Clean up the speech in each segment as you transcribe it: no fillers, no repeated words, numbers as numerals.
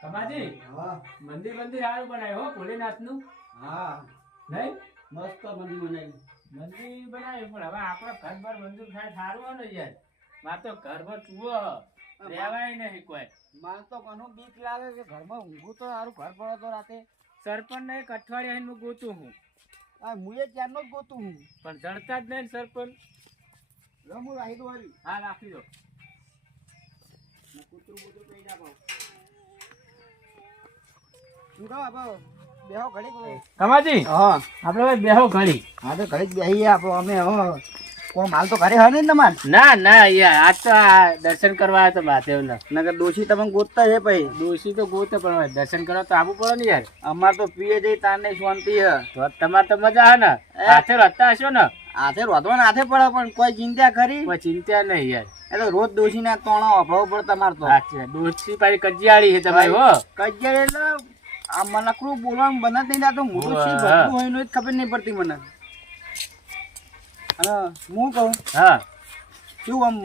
કમાજી હા મંદિર સારું બનાવ્યું હો ભોલેનાથ નું. હા નહીં મસ્ત મંદિર બનાવ્યું. મંદિર બનાવ્યું પણ હવે આપણો ઘર બાર મંદિર થાય સારું હોય ને યાર. માર તો ઘરમાં ચૂવો રહેવાય નહીં કોઈ. મારે તો ઘણું બીક લાગે કે ઘરમાં ઊંઘું તો સારું ઘર પડે તો રાતે. સરપંચ ને એક અઠવાડિયા હું ગોતું હું આ હું એ ત્યારનો જ ગોતું હું. પણ જડતા જ નહીં ને સરપંચ. હું રાહી દો વાળી હા રાખી દો. કૂતરું બૂતરું પી જા ભાવ શું કહો આપો બેહો ઘડી કહો. કમાજી હા આપણે હવે બેહો ઘડી. હા તો ઘડી જ બેહીએ આપો અમે કોમ હાલ તો ઘરે હોય ને તમારે. ના ના યાર આજ તો આ દર્શન કરવા આવ્યો તો મહાદેવના. નકર ડોશી તમે ગોતતા છે ભાઈ. ડોશી તો ગોતે પણ હવે દર્શન કરવા તો આવવું પડે ને યાર. અમાર તો પીએ જઈ તાર ને શાંતિ હે. તો તમારે તો મજા હે ને. હાથે રહેતા હશો ને. હાથે રોધવા હાથે પડે પણ કોઈ ચિંતા ખરી. કોઈ ચિંતા નહીં યાર. એ તો રોજ ડોશી ના તોણો વાપરવો પડે તમારે તો. સાચી વાત. ડોશી પાછી કજિયાળી છે તમારી હો. કજ્જર એટલે આ મનકડું બોલવાનું બંધ જ નહીં થતું. મોટું શી ભરતું હોય એનું જ ખબર નહીં પડતી મને. અને હું કહું હા શું આમ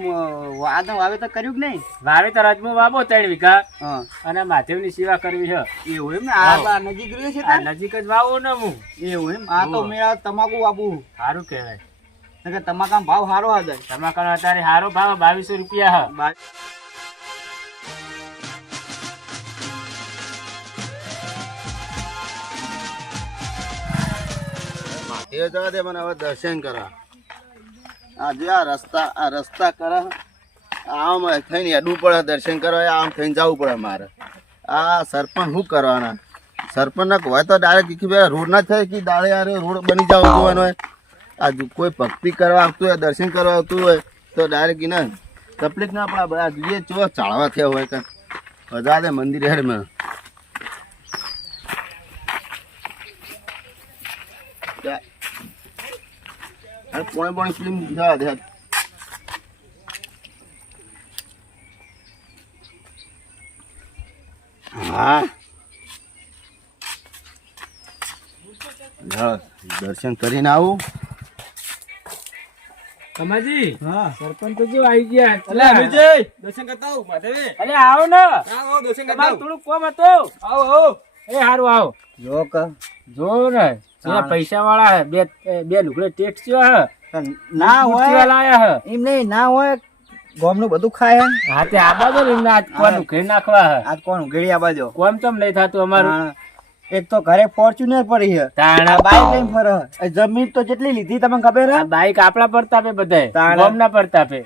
આદમ વાવેતર કર્યું કે નહીં? વાવેતર અજમો વાવો 3 વીઘા હા અને મહાદેવની સેવા કરવી છે. એવું એમ ને. આ નજીક રહ્યું છે આ નજીક જ વાવો ને હું. એવું એમ. આ તો મેળા તમાકુ વાપવું. સારું કહેવાય. તમાકાનો ભાવ સારો હતો. તમાકુ અત્યારે સારો ભાવ 2200 રૂપિયા હ. એ જવા દે મને હવે દર્શન કરા. આજે આ રસ્તા કરે આમ થઈને અડવું પડે દર્શન કરવા. આમ થઈને જવું પડે મારે. આ સરપંચ શું કરવાના? સરપંચ ના હોય તો ડાયરેક્ટ રોડ ના થાય કે દાડે યાર રોડ બની જવો જોવાનો હોય. આ કોઈ ભક્તિ કરવા આવતું હોય દર્શન કરવા આવતું હોય તો ડાયરેક્ટ ને તકલીફ ના પડે. બધા જોઈએ ચો ચાળવા થયા હોય કે બધા દે મંદિર હેડ મેં પોણી ફિલ્મ જવા દે. હા દર્શન કરીને આવું. કમાજી હા સરપંચ તો જો આવી ગયા. અલે વિજય દર્શન કરતા આવું માધવે. અલે આવો ને. આવો દર્શન કરતા તમારું આવું. થોડું કોમ હતું. આવો આવો. એ હારું આવો. જો કે જો ને પેલા પૈસા વાળા હે. બે લુગડે ટેક્સ જો હે. ના હોય લાયા હે. એમ નહીં ના હોય ગોમનું બધું ખાય. હા તે આ બાજુ ને આજ કોણ ઘેર નાખવા હે. આજ કોણ ઉઘેડી આ બાજુ કોમ તમ નહીં થાતું અમારું. એક તો ઘરે ફોર્ચ્યુનર પડી છે. તાણા બાઈક લઈને ફરે. જમીન તો જેટલી લીધી તમને ખબર હે? આ બાઈક આપણા પરતાપે બધાય તાણા. ગામના પરતાપે.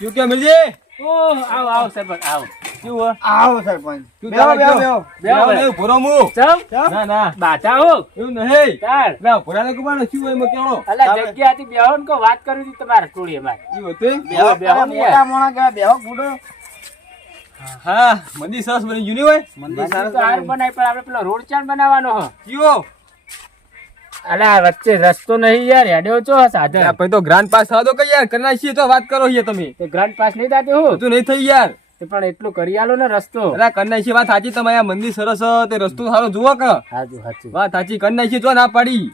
શું કે મિલજી? ઓહ આવો આવો સરપંચ આવો. શું હો? આવો સરપંચ. બેહો, બેહો. બેહો, બેહો. ભૂરો મુ. ચમ ના ના બાધા હો. એવું નહીં. તાર લા ભૂરાને કુબાનો શું હોય કેણો? અલા જગ્યાથી બેહો ને કો વાત કરી હતી તમારે થોડી અમારે. ઈ હોતે બેહો, બેહો ને મોટા મોણા કે બેહો ફૂડો. હા મંદિર સરસ બની જૂની હોય. મંદિર તો હારું બનાય પણ આપણે પેલો રોડ ચાન બનાવવાનો હો. કયો? અલા વચ્ચે રસ્તો નહીં યાર. હેડ્યો છો સાધન. પછી તો ગ્રાન્ડ પાસ થવા દો કે યાર કરના છીએ તો વાત કરો યાર તમે. તે ગ્રાન્ડ પાસ નહીં થાતું હું. તું નહીં થઈ યાર. તે પણ એટલું કરી આલો ને રસ્તો. અલા કરના છીએ વાત સાચી તમે. આ મંદિર સરસ તે રસ્તો સારો જુઓ કે હાચું હાચું. વાત સાચી કરના છીએ જો ના પાડી.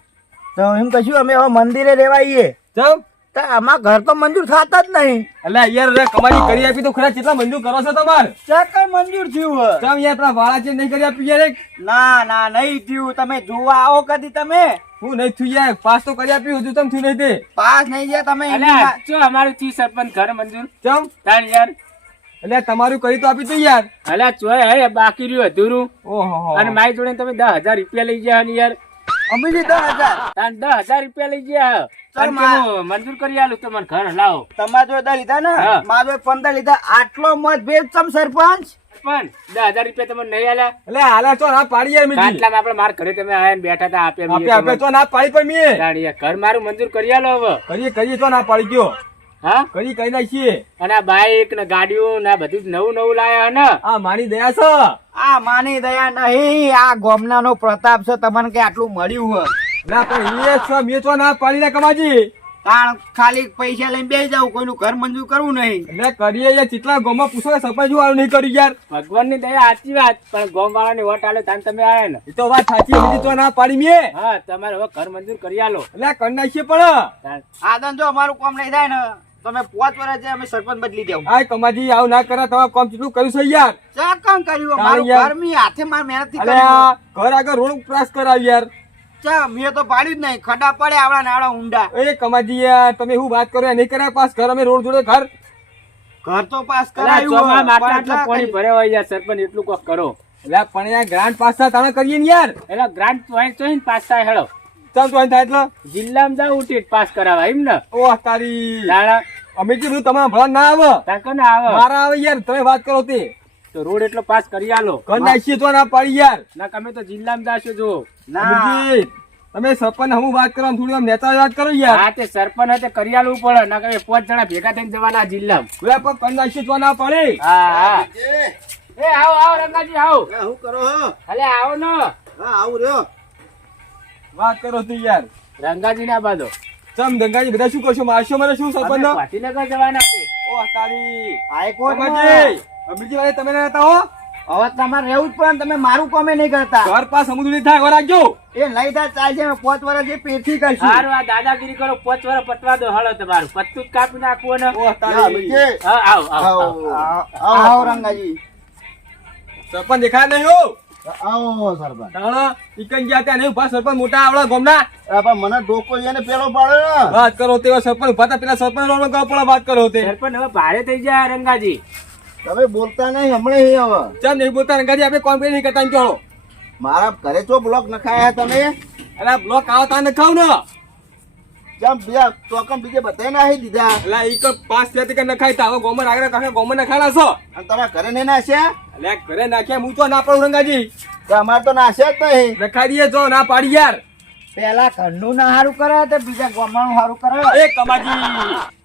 તો એમ કશું અમે હવે મંદિરે રેવાઈએ ચમ તો આમાં ઘર તો મંજૂર થતા જ નહીં. અલા યાર રે કમાણી કરી આપી તો ખરા કેટલા મંજૂર કરો છો તમારે? ચકર મંજૂર થયું હે. ચમ યાર પેલા વાળા છે નહીં કરી આપી યાર એક. ના ના નહીં થયું. તમે જોવા આવો કદી તમે હું નહીં થયું યાર પાસ તો કરી આપ્યું હજુ તમ થયું નહીં તે. પાસ નહીં ગયા તમે એમની અલા વાત- જો અમારું થી સરપંચ ઘર મંજૂર ચમ તાર યાર. એટલે તમારું કરી તો આપી તું યાર. અલા ચોય હે બાકી રહ્યું અધૂરું. ઓહો અને મારી જોડે તમે 10,000 રૂપિયા લઈ ગયા ને યાર. અમે જે 10,000 તાન 10,000 રૂપિયા લઈ ગયા. ચાલ અને કે હું મંજૂર કરી આલું તો મને ઘર લાવો. તમારા જોડે 10 લીધા ને હા. મારા જોડે 15 લીધા. આટલો મતભેદ ચમ સરપંચ? પણ 10,000 રૂપિયા તમને નહીં આલ્યા. એટલે હાલા તો ના પાડી યાર મીઠી. કાટલામાં આપણે મારા ઘરે તમે આયા ને બેઠા હતા આપે આપે આપે તો ના પાડી પણ મીએ. ઘર મારું મંજૂર કરી આલો હવે. કરીએ કરીએ તો ના પાડી ગયો. હા કરી કઈ નાખીએ. અને આ બાઈક ને ગાડીઓ ને આ બધું જ નવું નવું લાયા ને. આ મારી દયા છે. આ માની દયા નહીં. આ ગોમનાનો પ્રતાપ છે. તમને કે આટલું મળ્યું હે. ના પણ એ છે મેં તો ના પાડી ના કમાજી. કારણ ખાલી પૈસા લઈને બેસી જાવ. કોઈનું ઘર મંજૂર કરવું નહીં. એટલે કરીએ યાર કેટલા ગોમાં પૂછો કે સરપંચ વાળું નહીં કર્યું યાર. ભગવાનની દયા સાચી વાત પણ ગોમ વાળાની વોટ આલે તાન તમે આયા ને. એ તો વાત સાચી બીજી તો ના પાડી મેં. હા તમારે હવે ઘર મંજૂર કરી આલો. એટલે કરી નાખીએ પણ તાન આદન જો અમારું કામ નહીં થાય ને તમે 5 વર્ષ છે અમે સરપંચ બદલી દેવું આ કમાજી આવું ના કરે તમારે કામ કેટલું કર્યું છે યાર ચા કામ કર્યું તારે મારું યાર. ઘર મી હાથે માર મહેનત થી અરે કર્યું આ ઘર આગળ રોડ ક્રાસ કરાવ યાર ચા મેં તો પાડ્યું જ નહીં ખડા પડે આવડા નાવડા ઊંડા એ કમાજી યાર તમે શું વાત કરો નહીં કર્યા પાસ ઘર અમે રોડ જોડે ઘર ઘર તો પાસ અલા, કરાયું ચોમામાં આટલા પણ આટલા પાણી ભર્યા હોય યાર સરપંચ એટલું કોક કરો એટલે પણ યાર ગ્રાન્ડ પાસ થાય તાણે કરીએ ને યાર એટલે ગ્રાન્ટ ચોઈન પાસ થાય હેડો ચાલ તો અહીં થાય એટલે જિલ્લામાં જાવ ઉઠી પાસ કરાવવા એમ ને ઓહ તારી તાણા અમે કીધું તમારા ભલા ના આવે તાકે ના આવે મારા આવે યાર તમે વાત કરો તે તો રોડ એટલો પાસ કરી આલો ઘર નાખીએ તો ના પાડી યાર ના તમે તો જિલ્લામાં જાશો જો ના અમીરજી, તમે સરપંચ હમું વાત કરો થોડી આમ નેતા વાત કરો યાર હા તે સરપંચ હાથે કરી આલવું પડે ના કે 5 જણા ભેગા થઈને જવાના જિલ્લામાં ઓલા પણ ઘર નાખીએ તો ના પડે હા હા એ, એ આવો આવો રંગાજી આવો શું કરો હો? અલે આવો ને હા આવું રહ્યો વાત કરો તું યાર રંગાજી ના બાદો ચમ દંગાજી બધા શું કરશો મારશો મને શું સરપંચ નો પાટીનગર જવાના છે ઓહ તારી આય કોણ કમાજી અમીરજી ભાઈ તમે ના હતા હો હવે તમારે રહેવું જ પડે તમે મારું કામે નહીં કરતા ઘર પાસ સમુદ્ર નહીં થાય રાખજો એ લઈ થાય ચાલશે 5 વર્ષ એ પેથી કરશું સારું આ દાદાગીરી કરો 5 વર્ષ પટવા દો હળો તમારું પત્તું જ કાપી નાખવું ને ઓહ યા, તારી મિરજી. હા આવો આવો આવો. આવો આવો રંગાજી સરપંચ દેખાય નહીં હો આવો સરપંચ તાણા ઈકન ગયા ત્યાં નહીં ઉભા સરપંચ મોટા આવડા ગોમના અરે પણ મને ડોકો એને પેલો પાડ્યો ને વાત કરો તેવા સરપંચ ઉભા હતા પેલા સરપંચ રોડ ગયો પણ વાત કરો તે સરપંચ હવે ભારે થઈ જાય રંગાજી તમે બોલતા નહીં હમણાં હી હવે ચમ નહીં બોલતા રંગાજી આપણે કોમ નહીં કરતા એમ કહો મારા ઘરે ચો બ્લોક નખાયા તમે અલા બ્લોક આવો તાને ખાવ ને જેમ બીજા ચોકમ બીજે બધાય નાખી દીધા અલા ઈ તો પાસ થયા કે નખાય તા હવે ગોમર આગળ કાકે ગોમર નખાલા છો અને તમારા ઘરે નહીં નાખ્યા અલ્યા ઘરે નાખ્યા હું તો ના પાડું રંગાજી તો અમારે તો નાખ્યા જ નહીં નખાઈ દઈએ જો ના પાડી યાર પેલા ઘરનું ના હારું કરે તો બીજા ગામનું હારું કરે એ કમાજી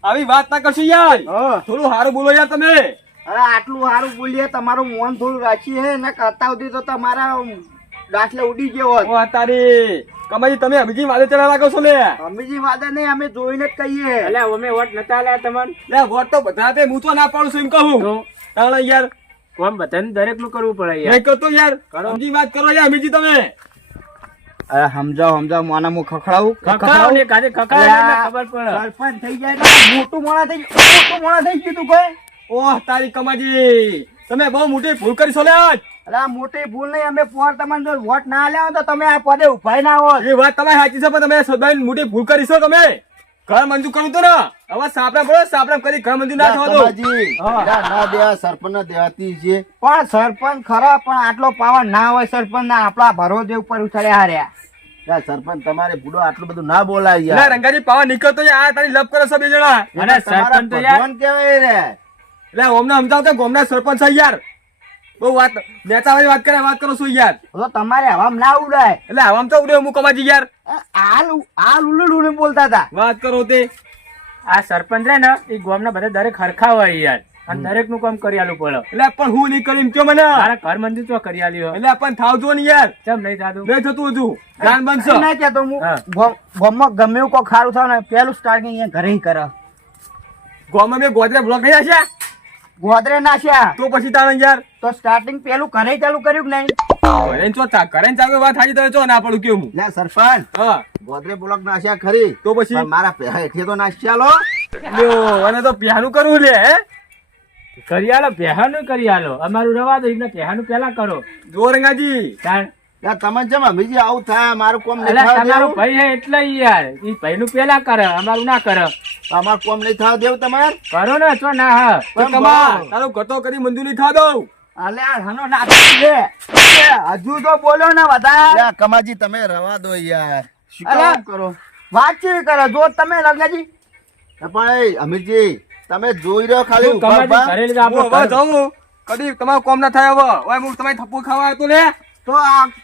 આવી વાત ના કરશો યાર હા. થોડું સારું બોલો યાર તમે અરે આટલું હારું બોલીએ તમારું મોન થોડું રાખીએ ને કરતા સુધી તો તમારા દાખલે ઉડી ગયો હોત ઓ તારી કમાજી તમે અભિજી વાદે ચલા લાગો છો લે અમીજી વાદે નહીં અમે જોઈને જ કહીએ અલે અમે વોટ નતા આલ્યા તમને લે વોટ તો બધા આપે હું તો ના પાડું છું એમ કહું તો તાણે યાર કોમ બધાને દરેક નું કરવું પડે યાર નહીં કરતો યાર અભિજી વાત કરો યાર અભિજી તમે અરે સમજાવ મોના હું ખખડાવું ખખડાવો ને કાજે ખખડાવો એટલે ખબર પડે સરપંચ થઈ જાય તો મોટું મોણા થઈ ગયું તું કોઈ ઓહ તારી કમાજી તમે બહુ મોટી ભૂલ કરી છો લે આજ. અરે આ મોટી ભૂલ નહીં અમે પોર તમને જો વોટ ના આલ્યા હોત તો તમે આ પદે ઉભા ના હોત એ વાત તમારી સાચી છે પણ તમે સદાય મોટી ભૂલ કરી છો તમે ઘર મંજૂર કરું તો ને હવે સાપડા પડો સાપડા કરી ઘર મંજૂર ના થવા દો કમાજી, ના દેવા સરપંચ ને દેવાતી છે પણ સરપંચ ખરા પણ આટલો પાવર ના હોય સરપંચ ના આપણા ભરોસે ઉપર ઉછળ્યા હાર્યા યા સરપંચ તમારે બુડો આટલું બધું ના બોલાય લે યાર રંગાજી પાવા નીકળતો યાર આ તારી લપ કરો છો બે જણા અને સરપંચ તો યાર ભગવાન કહેવાય રે એટલે ઓમને સમજાવ કે ગોમના સરપંચ છે યાર બહુ વાત નેતાવાળી વાત કરો છો યાર તો તમારે હવામાં ના ઉડાય એટલે આમ તો ઉડે હું કમાજી યાર હાલ ઉલ્લું બોલતા હતા વાત કરો તે આ સરપંચ રે ને એ ગામના બધા દરેક હરખા હોય યાર અને દરેક નું કામ કરી આલું પડે એટલે પણ હું નહીં કરી કયો મને મારા ઘર મંદિર તો કરી આલ્યો એટલે પણ થાવ જો ને યાર કેમ નહીં થાતું નહીં થતું હજુ ગાન બનશો ના કહેતો હું હા. ગામમાં ગમે એવું કોઈ ખારું થાય ને પેલું સ્ટાર્ટિંગ અહીંયા ઘરે કરે ગોમાં મેં ગોદરે બ્લોક નહીં આશ્યા ગોદરે નાખ્યા તો પછી તારે યાર તો સ્ટાર્ટિંગ પેલું ઘરે ચાલુ કર્યું કે નહીં ઘરે ચો ઘરે ચાલુ વાત હાજી તમે ચો ના પડું કેવું હું લે સરપંચ હા ગોદરે બ્લોક નાખ્યા ખરી તો પછી પણ મારા પેહા હેઠે તો નાખ્યા લો લ્યો અને તો પ્યાનું કરવું લે હે કરી આલો પહેવાનું કરી આલો અમારું રવા દો એટલે પહેવાનું પેલા કરો જો રંગાજી તાણ યાર તમે જેમ અમીજી આવું થાય મારું કોમ નહીં અલા થવા તમારો દેવું ભાઈ હે એટલે ઈ યાર ઈ ભાઈનું પેલા કરે અમારું ના કરે અમારું કોમ નહીં થવા દેવું તમારે કરો ને તો ના હા તો કમા તારો ઘટો કરી મંજૂર નહીં થવા દઉં અલે હનો નાટક લે હજુ તો બોલો ને વધારે લે કમાજી તમે રવા દો યાર શું અલા. કામ કરો વાત કેવી કરો જો તમે રંગાજી પણ એ અમીરજી તમે જોઈ રહ્યો ખાલી તું ઉભા કમાજી ઉભા. ઘરે લઈ જા, હું આપણો હવે ઘર. જાઉં કદી તમારું કોમ ના થાય હવે હવે હું તમારી થપ્પો ખાવા આવ્યો તો લે તો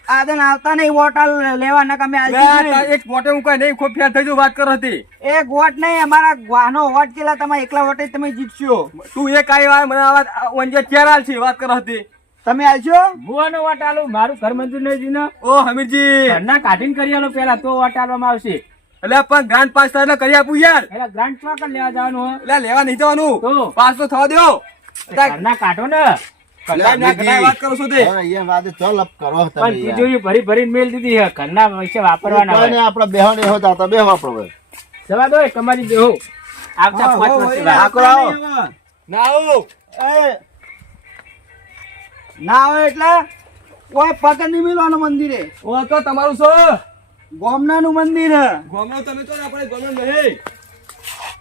આદન આવતા નહીં વોટ લેવા ના તમે લે, તાર એક મોટે હું કઈ નહીં ખૂબ ફેર થઈ જો વાત કરો હતી એક વોટ નહીં અમારા ગાનો વોટ કેલા તમે એકલા વોટે તમે જીતશો તું એક આવી વાર મને આવા વંજે ચાર છે વાત કરો હતી તમે આવશો ભુવાનો વોટ આલું મારું ઘર મંજૂર નહીં થયું ને ઓ હમીરજી ઘરના કાઢીને કરી આલો પેલા તો વોટ આલવામાં આવશે એટલે પણ ગ્રાન્ડ પાસ થાય એટલે કરી આપું યાર એટલે ગ્રાન્ટ ચોકન લેવા જવાનું હોય એટલે લેવા નહીં જવાનું તો? પાસ તો થવા દો ઘરના કાઢો ને કલાક ના કલાક વાત કરો છો તે હા, અહીંયા વાદે ચલ અપ કરો તમે પણ યાર. તિજોરી ભરી ભરીને મેલ દીધી છે ઘરના પૈસા વાપરવાના કોઈ નહીં, હોય આપણે બેહો ને હોતા તો બેહવા પડે જવા દો તમારી દેહો આવતા હા, 5 હો, વર્ષે વળી બાદ. આકરો આવો. ના આવું એ, ના આવે એટલે કોઈ પગ નહીં મિલવાનું મંદિરે ઓ તો તમારું શું ગોમનાનું મંદિર હે ગોમનો તમે તો ને આપણે ગોમનો નહીં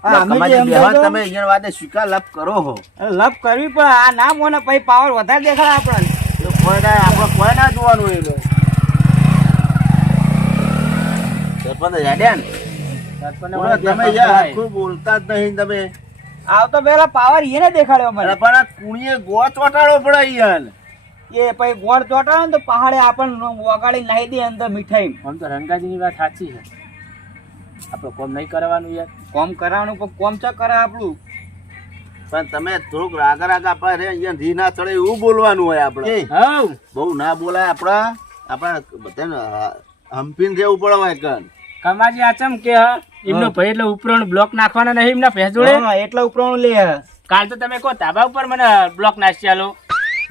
હા, અમે જે કમાજી એમ બેહવા તો- તમે અહીંયા વાતે સ્વીકાર લાભ કરો હો લપ કરવી પણ આ ના મોને પછી પાવર વધારે દેખાડે આપણને એ કોઈ ના આપણે કોઈ ના જોવાનું એ લોકો. સરપંચ યાડ્યા ને સરપંચને બોલો, વળી તમે બે યાર પગ આખું બોલતા જ નહીં તમે આવતો પેલા પાવર એને દેખાડ્યો મને અરે પણ આ કુણીએ ગોળ ચોટાડવો પડે યાર એ પછી ગોળ ચોટાડે ને તો પહાડે આપણને વગાડી નાહી દે અંદર મીઠાઈ આમ તો રંગાજીની વાત સાચી છે આપણે કોમ નહીં કરવાનું યાર કોમ કરાવવાનું પણ કોમ ચક કરે આપણું પણ તમે થોડુંક રાગ આપણે રે અહીંયા ધી ના ચડે એવું બોલવાનું હોય આપણે હઉ બહુ ના બોલાય આપણા બધાને હંપીને રહેવું પડે હોય કન કમાજી આચમ કે હ, એમનો ભાઈ એટલે ઉપરનો બ્લોક નાખવાના નહીં એમના ભેંસ જોડે હા, એટલે ઉપરાણું લે કાલ તો તમે કહો ધાબા ઉપર મને બ્લોક નાખી આલો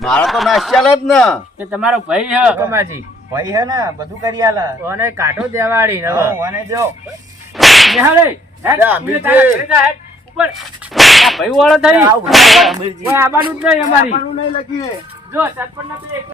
મારો તો નાશ્યાલ જ ને કે તમારો ભાઈ હે કમાજી ભાઈ હે ને બધું કરી આલે ઓને કાઢો દેવાડી ને હવે અને જો નિહાળે, હેડ, જા, તું એ અમીરજી. તારા ઘરે જા, હેડ, ઉપર. આ ભાઈ વાળો થઈ આવું, અમીરજી. કોઈ આબાનું જ નહીં અમારી આપણું નહીં લખીએ જો સરપંચ ના તો એક